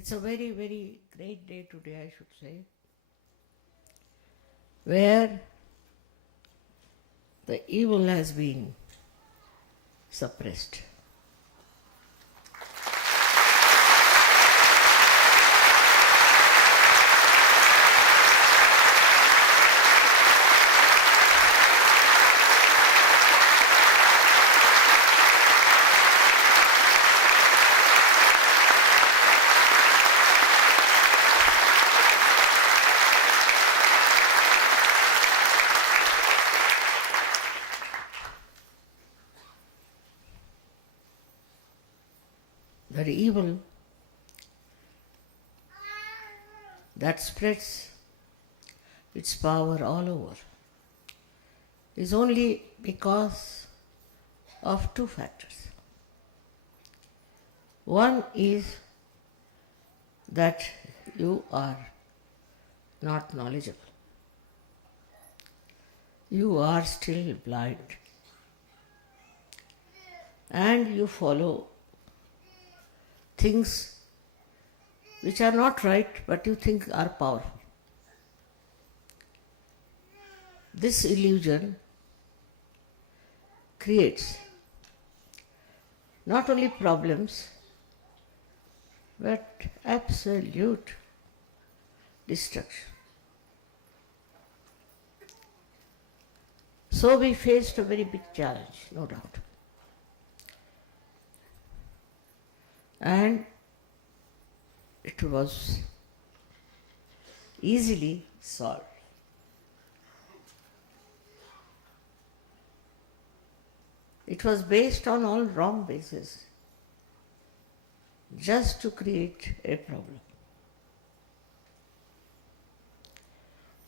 It's a very, very great day today, I should say, where the evil has been suppressed. The evil that spreads its power all over is only because of two factors. One is that you are not knowledgeable. You are still blind. And you follow things which are not right but you think are powerful. This illusion creates not only problems but absolute destruction. So we faced a very big challenge, no doubt. And it was easily solved. It was based on all wrong bases, just to create a problem.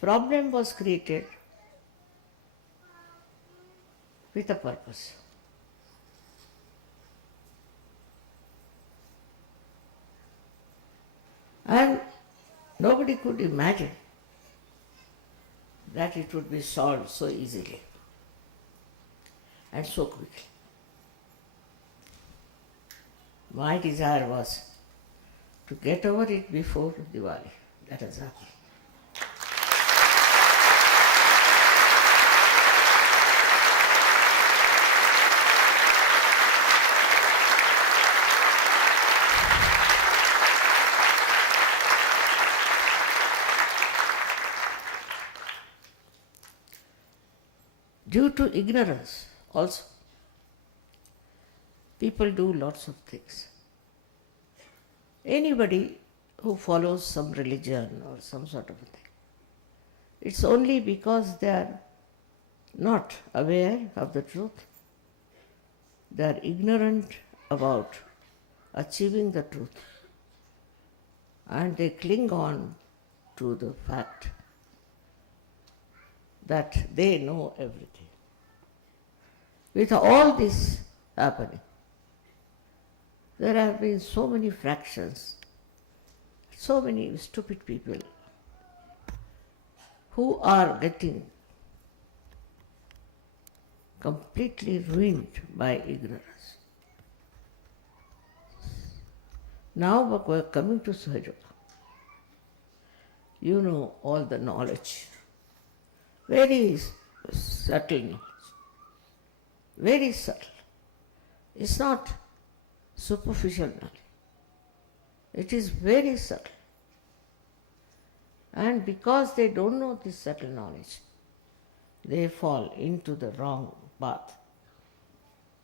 Problem was created with a purpose. And nobody could imagine that it would be solved so easily and so quickly. My desire was to get over it before Diwali. That has happened. Due to ignorance also, people do lots of things. Anybody who follows some religion or some sort of a thing, it's only because they are not aware of the truth, they are ignorant about achieving the truth, and they cling on to the fact that they know everything. With all this happening, there have been so many fractions, so many stupid people who are getting completely ruined by ignorance. Now we're coming to SahajaYoga. You know all the knowledge, very subtle knowledge. Very subtle. It's not superficial knowledge. It is very subtle. And because they don't know this subtle knowledge, they fall into the wrong path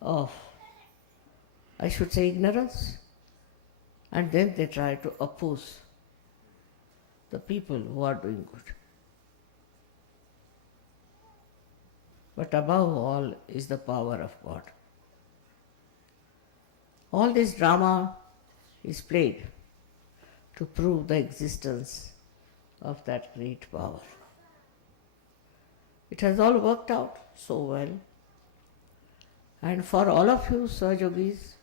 of, I should say, ignorance, and then they try to oppose the people who are doing good. But above all is the power of God. All this drama is played to prove the existence of that great power. It has all worked out so well. And for all of you Sahajogis,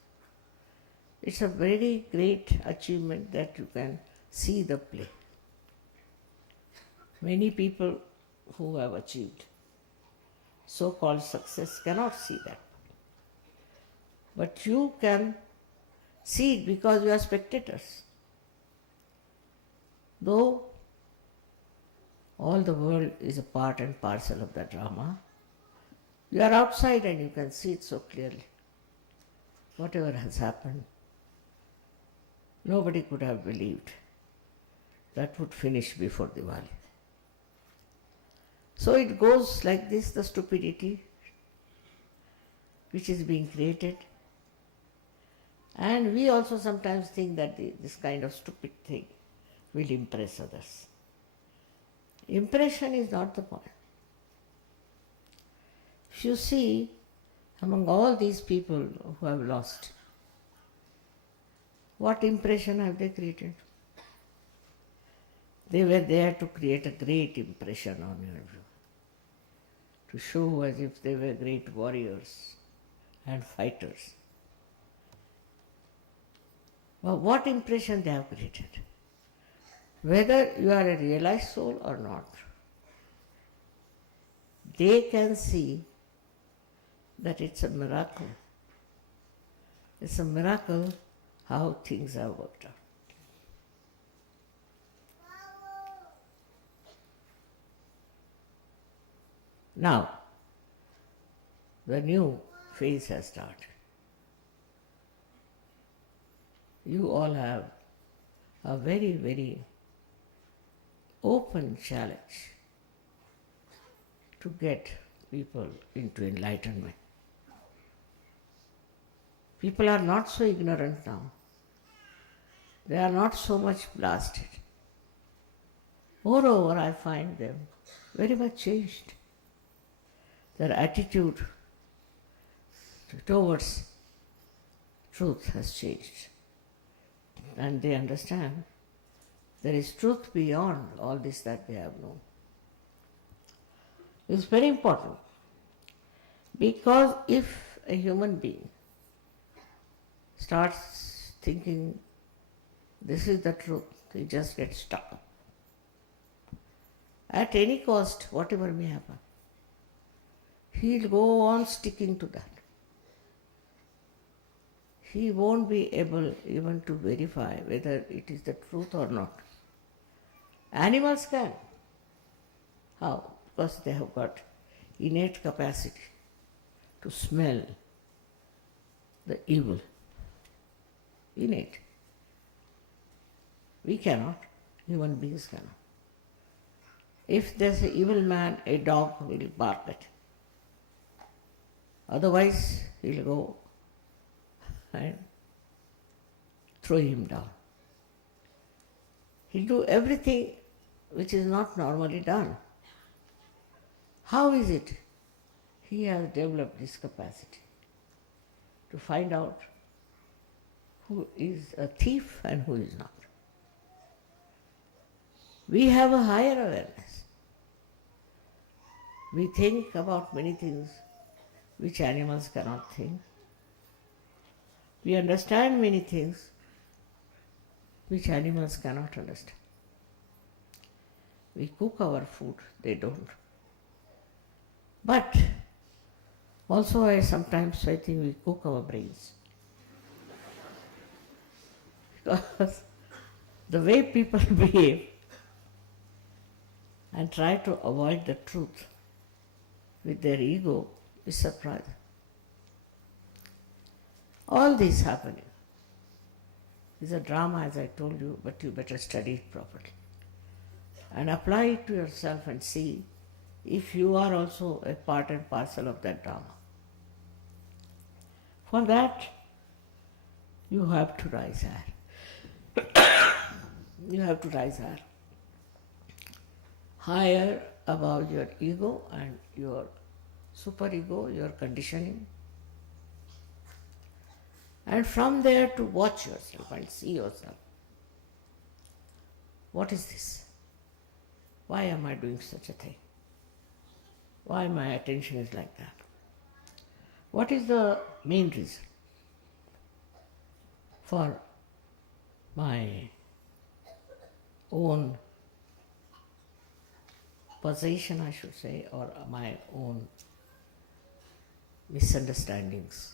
it's a very great achievement that you can see the play. Many people who have achieved so-called success cannot see that. But you can see it because you are spectators. Though all the world is a part and parcel of the drama, you are outside and you can see it so clearly. Whatever has happened, nobody could have believed that would finish before Diwali. So it goes like this, the stupidity which is being created. And we also sometimes think that this kind of stupid thing will impress others. Impression is not the point. If you see, among all these people who have lost, what impression have they created? They were there to create a great impression on your view, to show as if they were great warriors and fighters. But what impression they have created? Whether you are a realized soul or not, they can see that it's a miracle. It's a miracle how things have worked out. Now, the new phase has started. You all have a very, very open challenge to get people into enlightenment. People are not so ignorant now. They are not so much blasted. Moreover, I find them very much changed. Their attitude towards truth has changed. And they understand there is truth beyond all this that they have known. It's very important, because if a human being starts thinking this is the truth, he just gets stuck. At any cost, whatever may happen, he'll go on sticking to that. He won't be able even to verify whether it is the truth or not. Animals can. How? Because they have got innate capacity to smell the evil. Innate. We cannot. Human beings cannot. If there's an evil man, a dog will bark at him. Otherwise, he'll go and throw him down. He'll do everything which is not normally done. How is it? He has developed this capacity to find out who is a thief and who is not. We have a higher awareness. We think about many things which animals cannot think. We understand many things which animals cannot understand. We cook our food, they don't. But also sometimes I think we cook our brains. Because the way people behave and try to avoid the truth with their ego is surprising. All this happening is a drama, as I told you, but you better study it properly and apply it to yourself and see if you are also a part and parcel of that drama. For that, you have to rise higher. You have to rise higher. Higher above your ego and your superego, your conditioning. And from there to watch yourself and see yourself. What is this? Why am I doing such a thing? Why my attention is like that? What is the main reason for my own possession, I should say, or my own misunderstandings?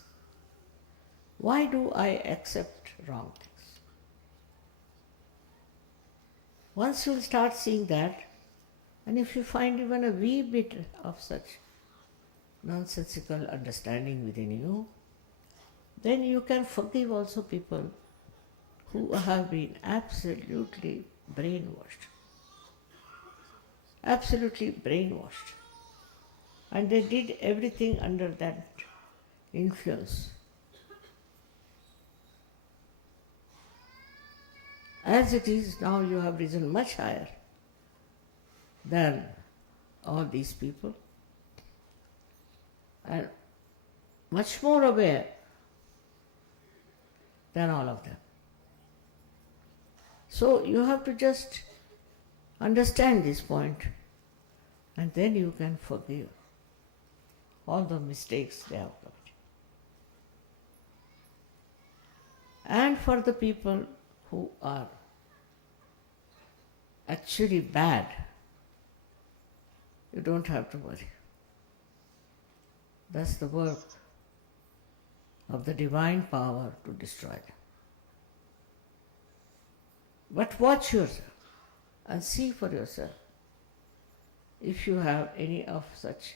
Why do I accept wrong things? Once you will start seeing that, and if you find even a wee bit of such nonsensical understanding within you, then you can forgive also people who have been absolutely brainwashed. Absolutely brainwashed. And they did everything under that influence. As it is, now you have risen much higher than all these people and much more aware than all of them. So you have to just understand this point, and then you can forgive all the mistakes they have committed. And for the people who are actually bad, you don't have to worry. That's the work of the divine power to destroy them. But watch yourself and see for yourself if you have any of such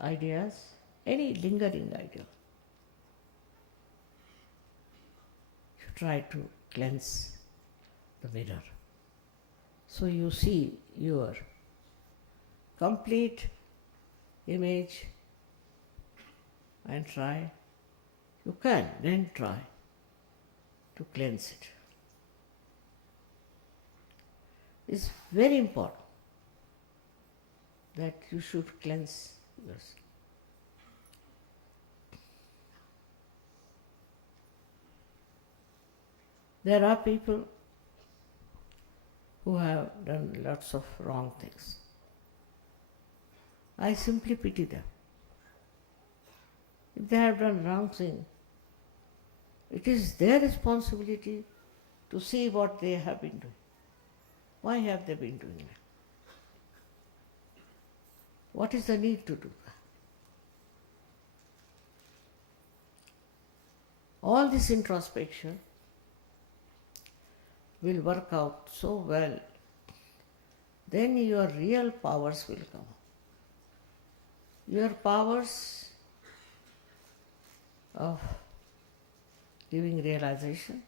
ideas, any lingering idea. You try to cleanse the mirror. So you see your complete image and try, you can then try to cleanse it. It's very important that you should cleanse yourself. There are people who have done lots of wrong things. I simply pity them. If they have done wrong thing, it is their responsibility to see what they have been doing. Why have they been doing that? What is the need to do that? All this introspection will work out so well, then your real powers will come. Your powers of giving realization,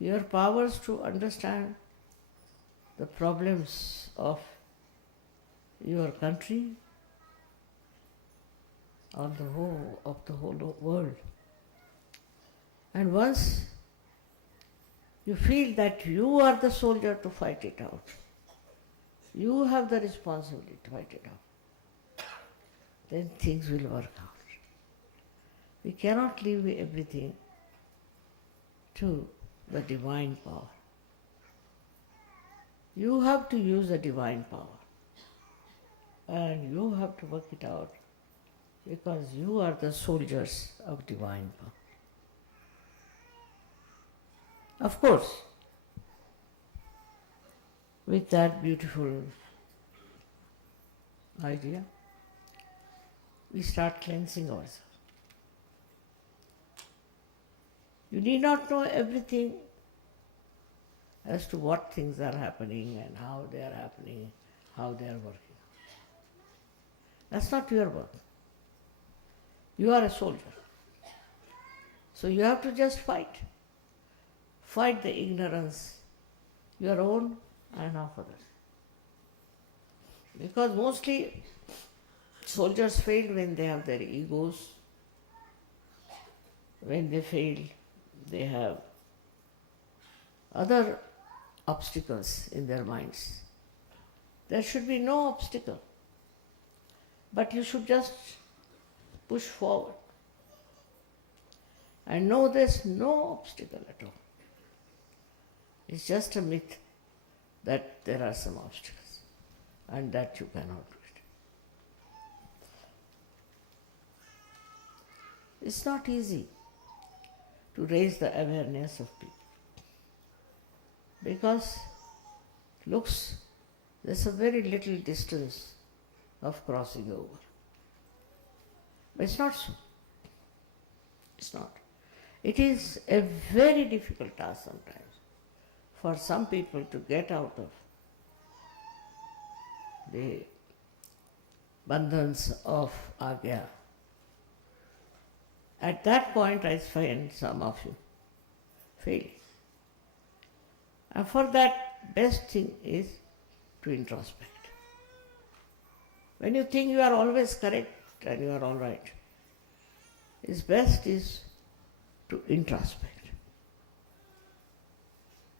your powers to understand the problems of your country or the whole world. And once you feel that you are the soldier to fight it out, you have the responsibility to fight it out, then things will work out. We cannot leave everything to the divine power. You have to use the divine power, and you have to work it out because you are the soldiers of divine power. Of course, with that beautiful idea, we start cleansing ourselves. You need not know everything as to what things are happening and how they are happening, how they are working. That's not your work. You are a soldier. So you have to just fight. Fight the ignorance, your own and of others. Because mostly soldiers fail when they have their egos. When they fail, they have other obstacles in their minds. There should be no obstacle, but you should just push forward and know there's no obstacle at all. It's just a myth that there are some obstacles and that you cannot do it. It's not easy to raise the awareness of people because there's a very little distance of crossing over. But it's not so. It's not. It is a very difficult task sometimes. for some people to get out of the bandhans of Agya. At that point, I find some of you failing. And for that, best thing is to introspect. When you think you are always correct and you are all right, it's best is to introspect.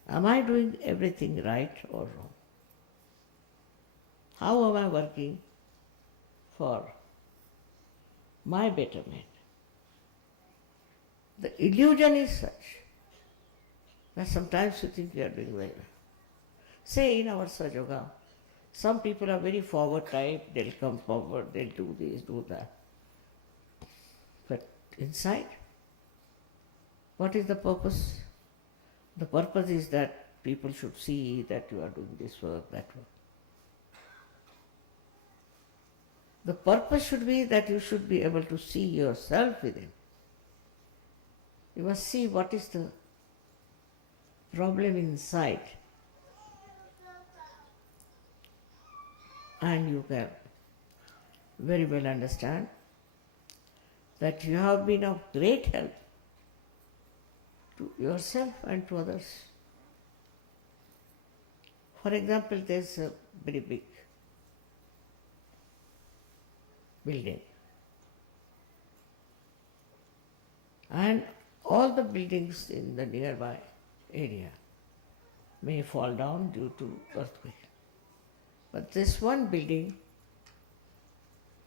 Am I doing everything right or wrong? How am I working for my betterment? The illusion is such that sometimes you think you are doing very well. Say in our SahajaYoga, some people are very forward type, they'll come forward, they'll do this, do that. But inside, what is the purpose? The purpose is that people should see that you are doing this work, that work. The purpose should be that you should be able to see yourself within. You must see what is the problem inside. And you can very well understand that you have been of great help to yourself and to others. For example, there's a very big building, and all the buildings in the nearby area may fall down due to earthquake. But this one building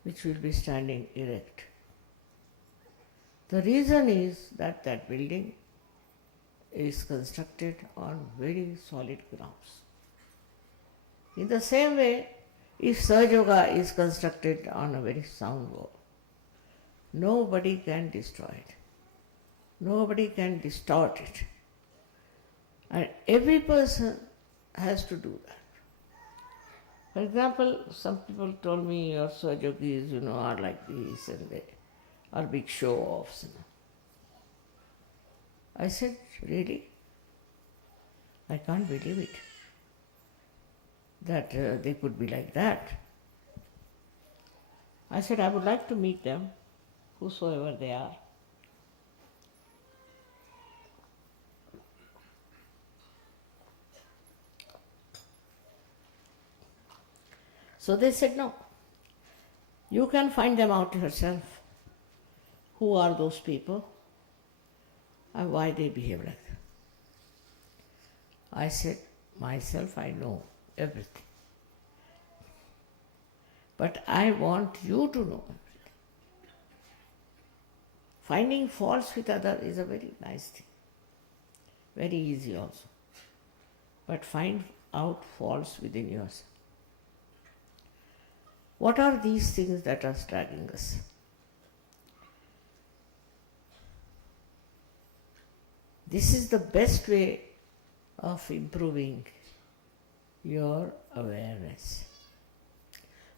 which will be standing erect. The reason is that that building is constructed on very solid grounds. In the same way, if SahajaYoga is constructed on a very sound wall, nobody can destroy it. Nobody can distort it. And every person has to do that. For example, some people told me your SahajaYogis, are like this and they are big show-offs. I said, really? I can't believe it, that they could be like that. I said, I would like to meet them, whosoever they are. So they said, no, you can find them out yourself. Who are those people and why they behave like that? I said, myself, I know everything. But I want you to know everything. Finding faults with others is a very nice thing. Very easy also. But find out faults within yourself. What are these things that are staggering us? This is the best way of improving your awareness.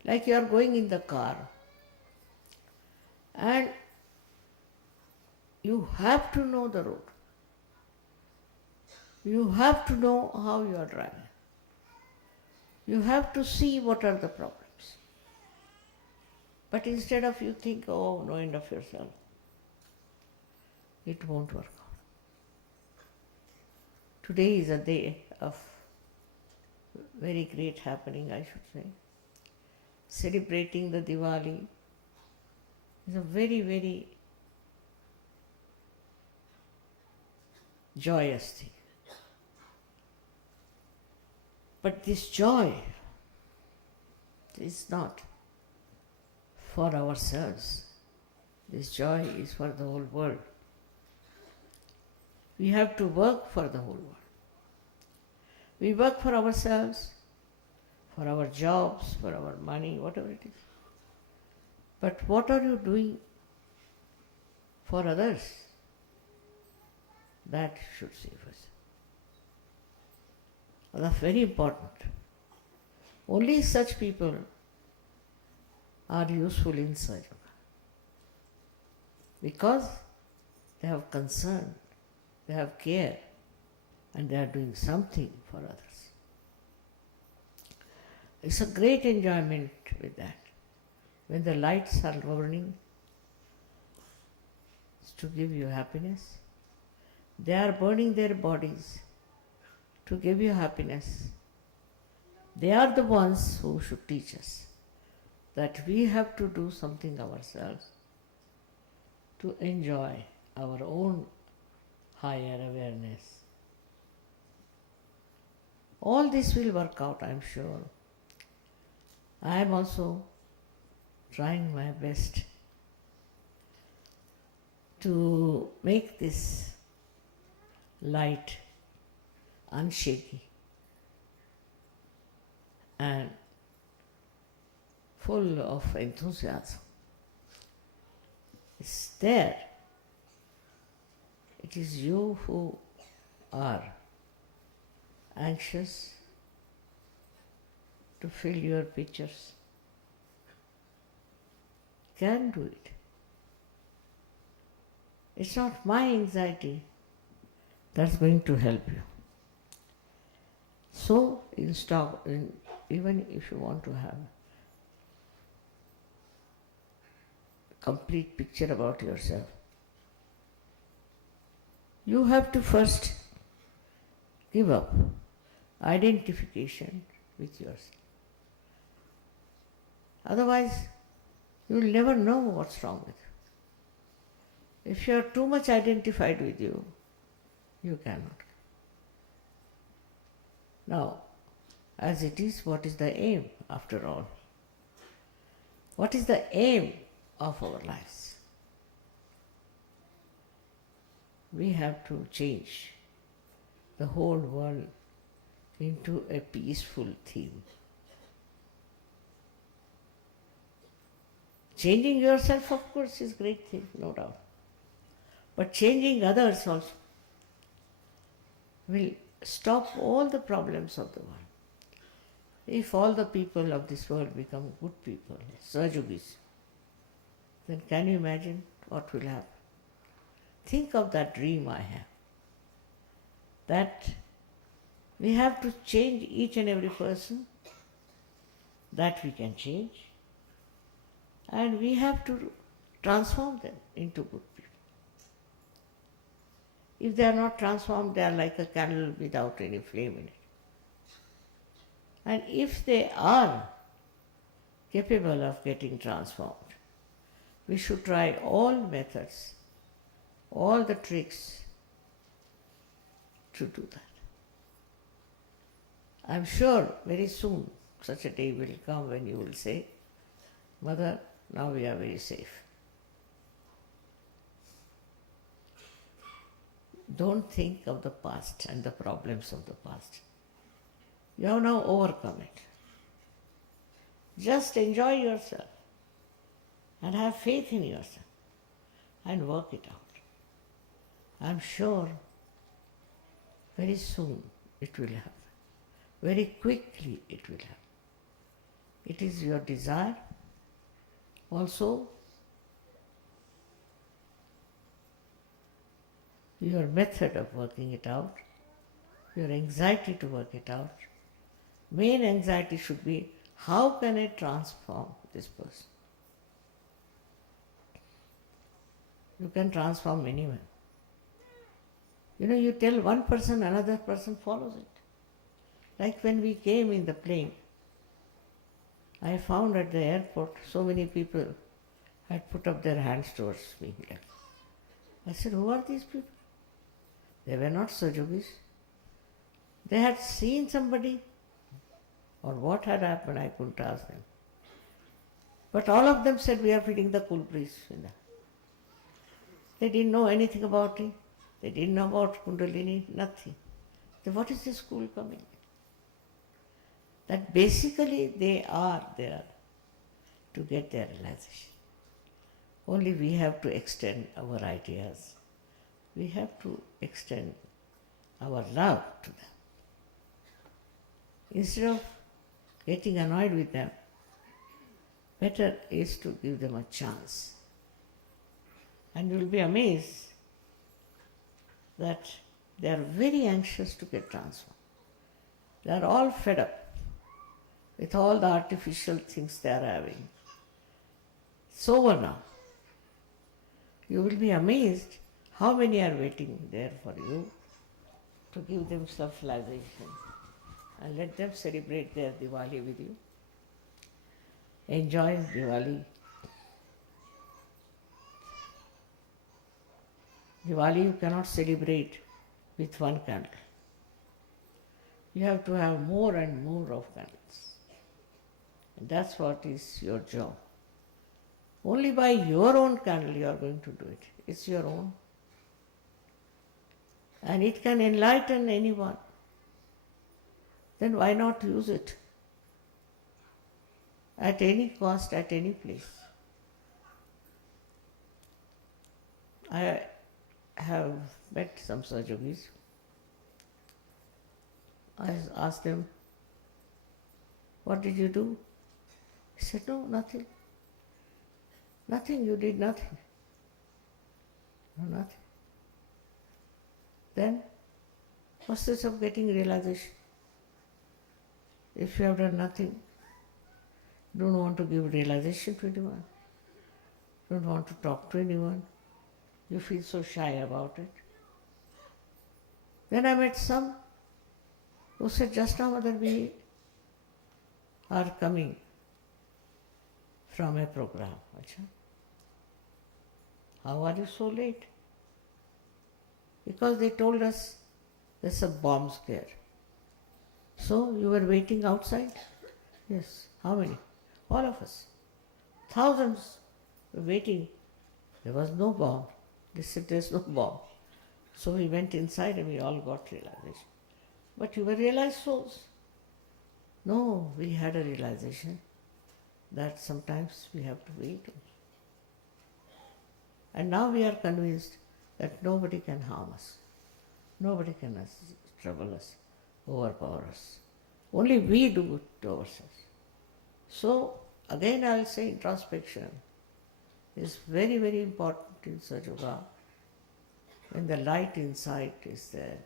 Like you are going in the car and you have to know the road. You have to know how you are driving. You have to see what are the problems. But instead of you think, oh, no end of yourself, it won't work out. Today is a day of very great happening, I should say. Celebrating the Diwali is a very, very joyous thing. But this joy is not for ourselves. This joy is for the whole world. We have to work for the whole world. We work for ourselves, for our jobs, for our money, whatever it is. But what are you doing for others? That should save us. That's very important. Only such people are useful in SahajaYoga because they have concern, they have care, and they are doing something for others. It's a great enjoyment with that. When the lights are burning, it's to give you happiness. They are burning their bodies to give you happiness. They are the ones who should teach us that we have to do something ourselves to enjoy our own higher awareness. All this will work out, I am sure. I am also trying my best to make this light unshaky and full of enthusiasm. It's there. It is you who are anxious to fill your pictures. Can do it. It's not my anxiety that's going to help you. So, even if you want to have a complete picture about yourself, you have to first give up identification with yourself. Otherwise, you will never know what's wrong with you. If you are too much identified with you, you cannot. Now, as it is, what is the aim after all? What is the aim of our lives? We have to change the whole world into a peaceful theme. Changing yourself, of course, is a great thing, no doubt. But changing others also will stop all the problems of the world. If all the people of this world become good people, SahajaYogis, then can you imagine what will happen? Think of that dream I have. That we have to change each and every person, that we can change, and we have to transform them into good people. If they are not transformed, they are like a candle without any flame in it. And if they are capable of getting transformed, we should try all methods, all the tricks to do that. I'm sure very soon such a day will come when you will say, Mother, now we are very safe. Don't think of the past and the problems of the past. You have now overcome it. Just enjoy yourself and have faith in yourself and work it out. I'm sure very soon it will happen. Very quickly it will happen. It is your desire. Also, your method of working it out, your anxiety to work it out. Main anxiety should be, how can I transform this person? You can transform anyone. You tell one person, another person follows it. Like when we came in the plane, I found at the airport so many people had put up their hands towards me. I said, who are these people? They were not SahajaYogis. They had seen somebody, or what had happened, I couldn't ask them. But all of them said, we are feeling the cool breeze. They didn't know anything about it. They didn't know about Kundalini, nothing. So what is this cool coming? That basically they are there to get their realization. Only we have to extend our ideas. We have to extend our love to them. Instead of getting annoyed with them, better is to give them a chance. And you will be amazed that They are very anxious to get transformed. They are all fed up with all the artificial things they are having. It's over now. You will be amazed how many are waiting there for you to give them self-realization and let them celebrate their Diwali with you. Enjoy Diwali. Diwali you cannot celebrate with one candle. You have to have more and more of candles. And that's what is your job. Only by your own candle you are going to do it. It's your own. And it can enlighten anyone. Then why not use it? At any cost, at any place. I have met some Sahajogis. I asked them, what did you do? He said, no, nothing. Nothing, you did nothing. No, nothing. Then, what's the use of getting realization? If you have done nothing, don't want to give realization to anyone, don't want to talk to anyone, you feel so shy about it. Then I met some who said, just now Mother, we are coming from a program. Achha. How are you so late? Because they told us there's a bomb scare. So you were waiting outside? Yes. How many? All of us. Thousands were waiting. There was no bomb. They said there's no bomb. So we went inside and we all got realization. But you were realized souls. No, we had a realization that sometimes we have to wait. And now we are convinced that nobody can harm us. Nobody can trouble us, overpower us. Only we do it to ourselves. So, again I will say introspection is very, very important in SahajaYoga. When the light inside is there,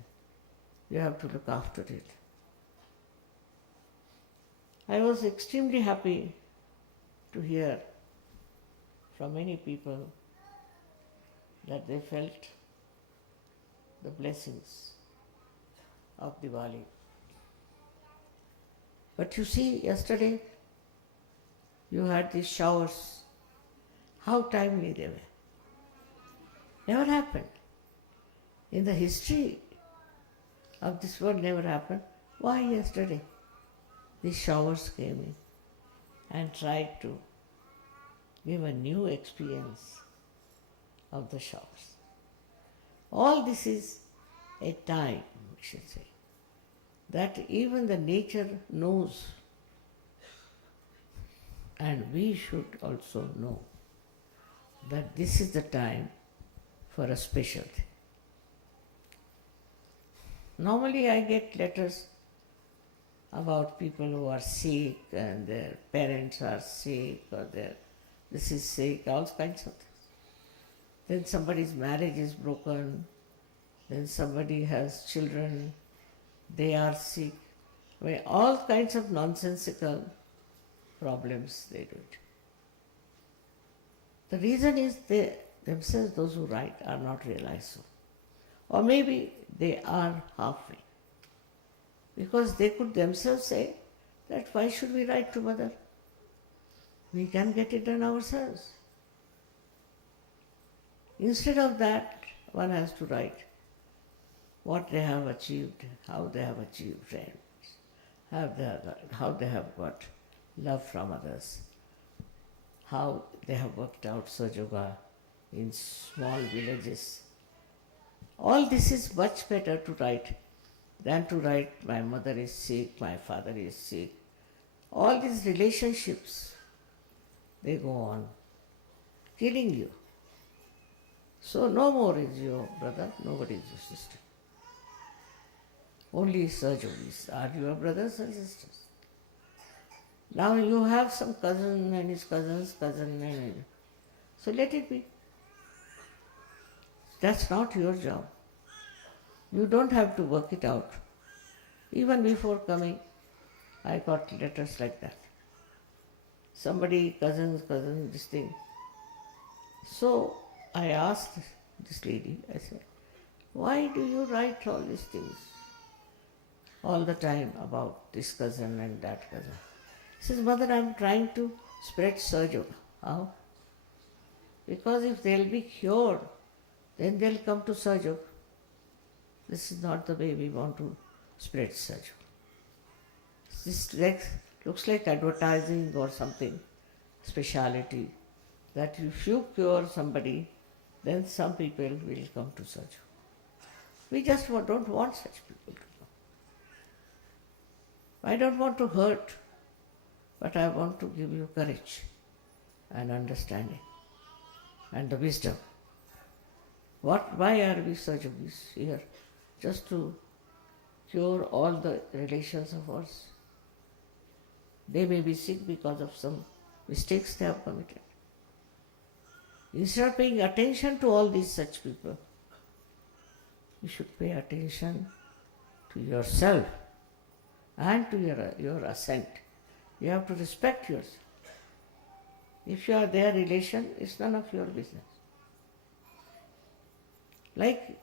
you have to look after it. I was extremely happy to hear from many people that they felt the blessings of Diwali. But you see, yesterday you had these showers. How timely they were. Never happened. In the history of this world never happened. Why yesterday? These showers came in and tried to give a new experience of the showers. All this is a time, we should say, that even the nature knows, and we should also know that this is the time for a special thing. Normally I get letters about people who are sick and their parents are sick or this is sick, all kinds of things. Then somebody's marriage is broken, then somebody has children, they are sick. I mean, all kinds of nonsensical problems they do it. The reason is they themselves, those who write, are not realized so. Or maybe they are halfway. Because they could themselves say that why should we write to Mother? We can get it done ourselves. Instead of that, one has to write what they have achieved, how they have achieved friends, how they have got love from others, how they have worked out SahajaYoga in small villages. All this is much better to write than to write, my mother is sick, my father is sick. All these relationships, they go on killing you. So no more is your brother, nobody is your sister. Only Sahajogis are your brothers and sisters. Now you have some cousin and his cousin's cousin and so let it be. That's not your job. You don't have to work it out. Even before coming, I got letters like that. Somebody, cousin, this thing. So I asked this lady, I said, why do you write all these things all the time about this cousin and that cousin? She says, Mother, I'm trying to spread SahajaYoga. How? Because if they'll be cured, then they'll come to SahajaYoga. This is not the way we want to spread SahajaYoga. This looks like advertising or something, speciality, that if you cure somebody, then some people will come to SahajaYoga. We just don't want such people to come. I don't want to hurt, but I want to give you courage and understanding and the wisdom. Why are we SahajaYogis here? Just to cure all the relations of ours? They may be sick because of some mistakes they have committed. Instead of paying attention to all these such people, you should pay attention to yourself and to your ascent. You have to respect yourself. If you are their relation, it's none of your business. Like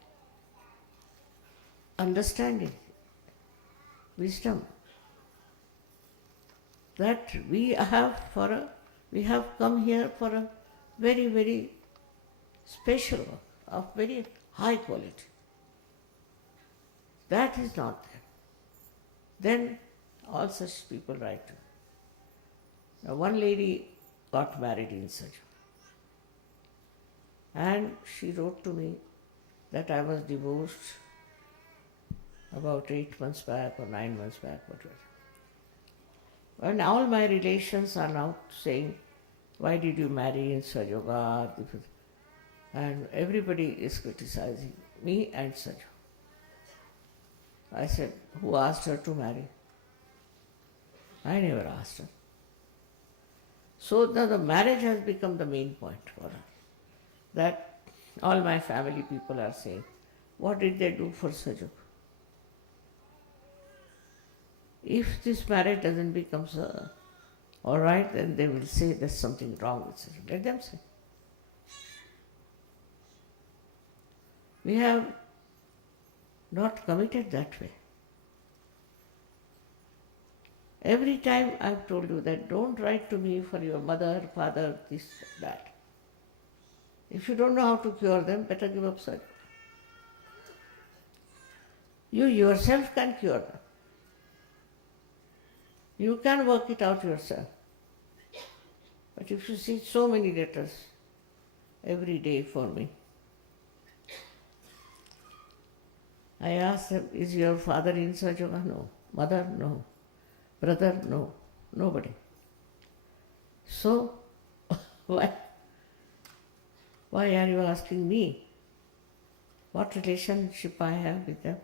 understanding, wisdom, that we have come here for a very, very special work of very high quality. That is not there. Then all such people write to me. Now, one lady got married in SahajaYoga, and she wrote to me that I was divorced about 8 months back or 9 months back, whatever. And all my relations are now saying, why did you marry in SahajaYoga? And everybody is criticizing me and SahajaYoga. I said, who asked her to marry? I never asked her. So now the marriage has become the main point for her. That all my family people are saying, what did they do for SahajaYoga? If this marriage doesn't become all right, then they will say there's something wrong with SahajaYoga. Let them say. We have not committed that way. Every time I've told you that don't write to me for your mother, father, this, that. If you don't know how to cure them, better give up SahajaYoga. You yourself can cure them. You can work it out yourself. But if you see so many letters every day for me, I ask them, is your father in SahajaYoga? No. Mother? No. Brother? No. Nobody. So, why are you asking me? What relationship I have with them?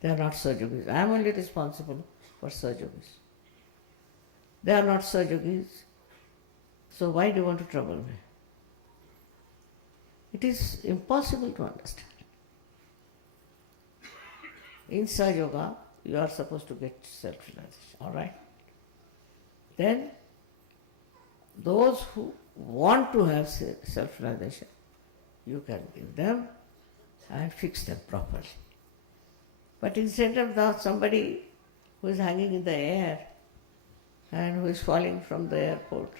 They are not SahajaYogis. I am only responsible for SahajaYogis. They are not SahajaYogis. So why do you want to trouble me? It is impossible to understand. In SahajaYoga, you are supposed to get self-realization, all right? Then, those who want to have self-realization, you can give them and fix them properly. But instead of that, somebody who is hanging in the air and who is falling from the airport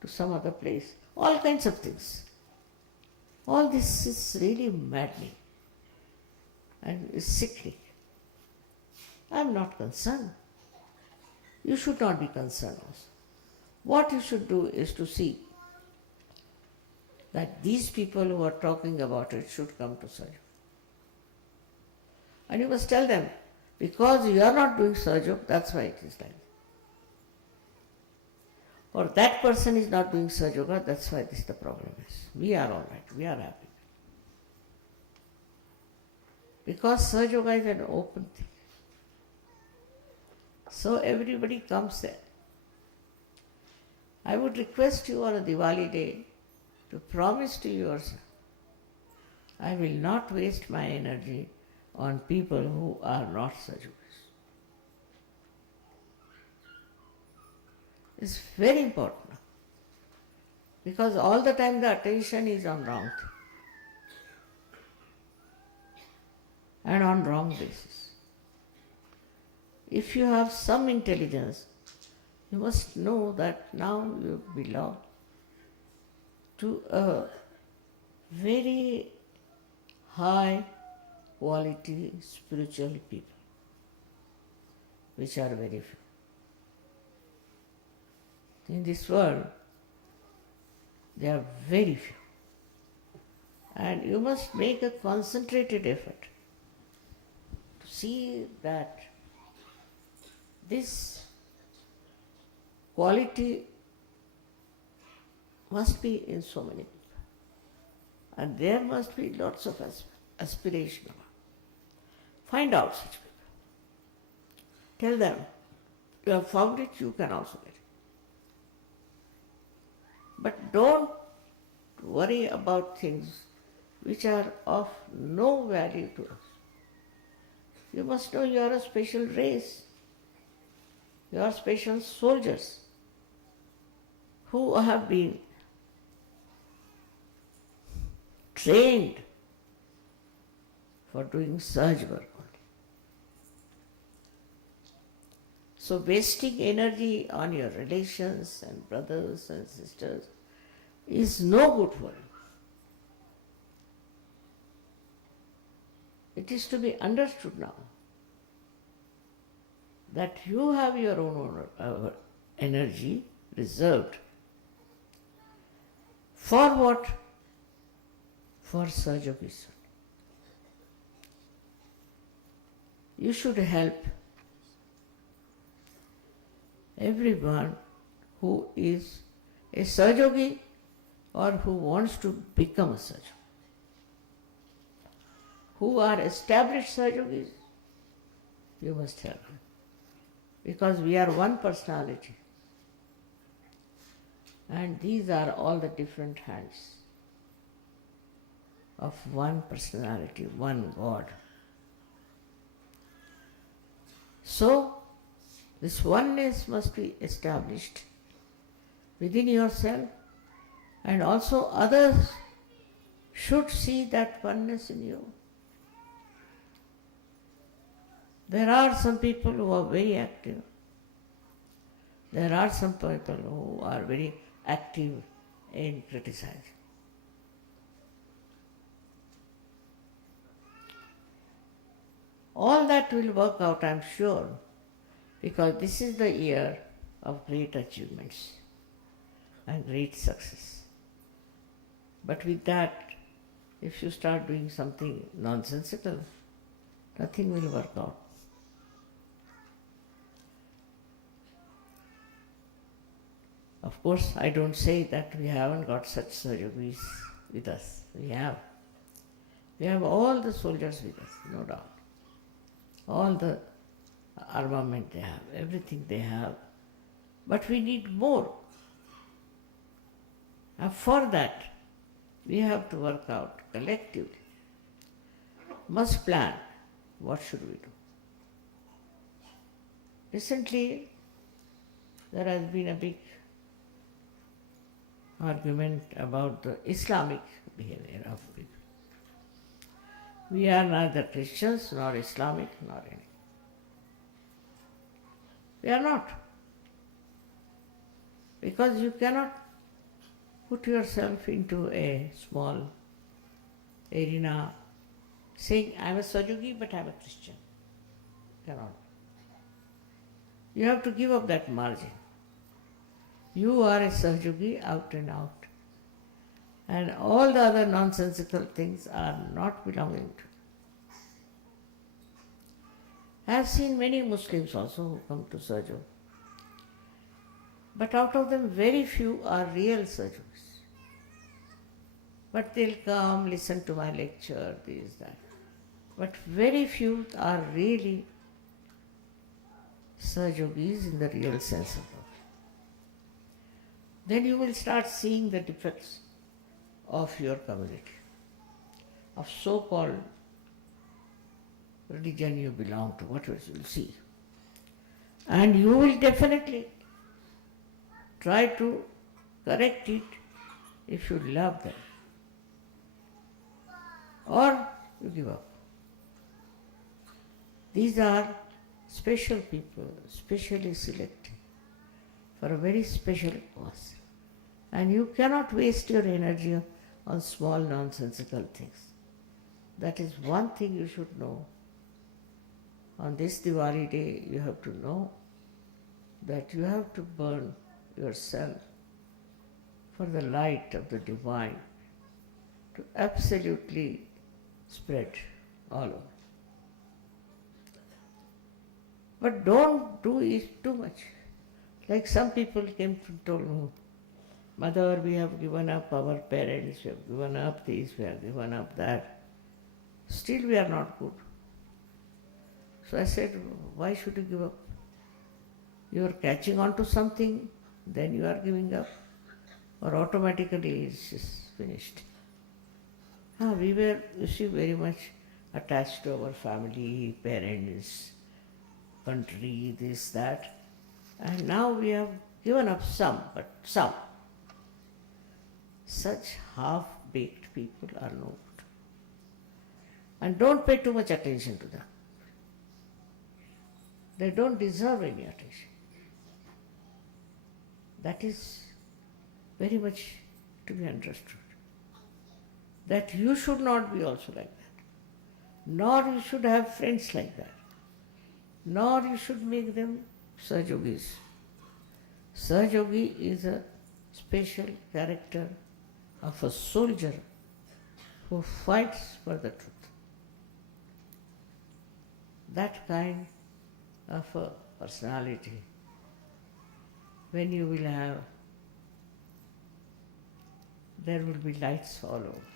to some other place, all kinds of things. All this is really maddening and is sickening. I am not concerned. You should not be concerned also. What you should do is to see that these people who are talking about it should come to SahajaYoga. And you must tell them, because you are not doing SahajaYoga, that's why it is like that. Or that person is not doing SahajaYoga, that's why this the problem is. We are all right, we are happy. Because SahajaYoga is an open thing. So everybody comes there. I would request you on a Diwali day to promise to yourself, I will not waste my energy on people who are not Sahajogis. It's very important because all the time the attention is on wrong thing and on wrong basis. If you have some intelligence, you must know that now you belong to a very high quality spiritual people, which are very few. In this world, there are very few. And you must make a concentrated effort to see that this quality must be in so many people. And there must be lots of aspiration. Find out such people. Tell them, you have found it, you can also get it. But don't worry about things which are of no value to us. You must know you are a special race. You are special soldiers who have been trained for doing Sahaj work only. So wasting energy on your relations and brothers and sisters is no good for you. It is to be understood now that you have your own energy reserved. For what? For Sahaja-Yoga. You should help everyone who is a Sahaja-Yogi or who wants to become a Sahaja. Who are established Sahaja-Yogis, you must help them. Because we are one personality. And these are all the different hands of one personality, one God. So, this oneness must be established within yourself, and also others should see that oneness in you. There are some people who are very active. There are some people who are very active in criticizing. All that will work out, I am sure, because this is the year of great achievements and great success. But with that, if you start doing something nonsensical, nothing will work out. Of course, I don't say that we haven't got such Sahaja-Yogis with us. We have. We have all the soldiers with us, no doubt. All the armament they have, everything they have. But we need more. And for that, we have to work out collectively. Must plan. What should we do? Recently, there has been a big argument about the Islamic behavior of people. We are neither Christians nor Islamic nor anything. We are not. Because you cannot put yourself into a small arena saying, I am a Sahaja-Yogi but I am a Christian. Cannot. You have to give up that margin. You are a Sahaja-Yogi out and out. And all the other nonsensical things are not belonging to you. I have seen many Muslims also who come to Sahaja. But out of them, very few are real Sahaja-Yogis. But they'll come, listen to my lecture, this, that. But very few are really Sahaja-Yogis in the real sense of the word. Then you will start seeing the defects of your community, of so-called religion you belong to, whatever you will see. And you will definitely try to correct it if you love them. Or you give up. These are special people, specially selected for a very special cause. And you cannot waste your energy on small nonsensical things. That is one thing you should know. On this Diwali day, you have to know that you have to burn yourself for the light of the divine to absolutely spread all over. But don't do it too much. Like some people came to told me, Mother, we have given up our parents, we have given up this, we have given up that. Still we are not good. So I said, why should you give up? You are catching on to something, then you are giving up, or automatically it's just finished. We were, you see, very much attached to our family, parents, country, this, that. And now we have given up some, but some. Such half-baked people are no good. And don't pay too much attention to them. They don't deserve any attention. That is very much to be understood. That you should not be also like that. Nor you should have friends like that. Nor you should make them SahajaYogis. SahajaYogi is a special character of a soldier who fights for the truth. That kind of a personality, when you will have, there will be lights all over.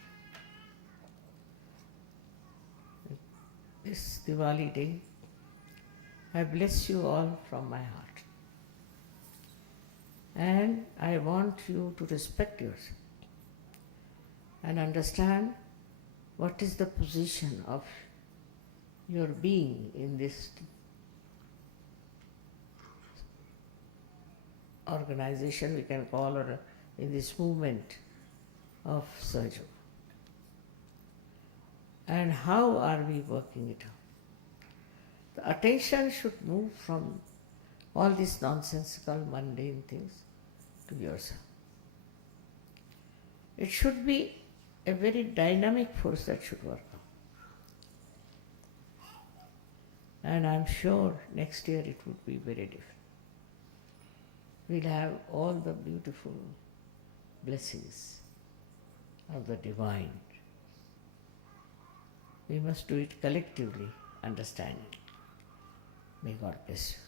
This Diwali day, I bless you all from my heart. And I want you to respect yourself and understand what is the position of your being in this organization, we can call, or in this movement of SahajaYoga. And how are we working it out? The attention should move from all these nonsensical, mundane things to yourself. It should be a very dynamic force that should work out. And I'm sure next year it would be very different. We'll have all the beautiful blessings of the divine. We must do it collectively, understanding. May God bless you.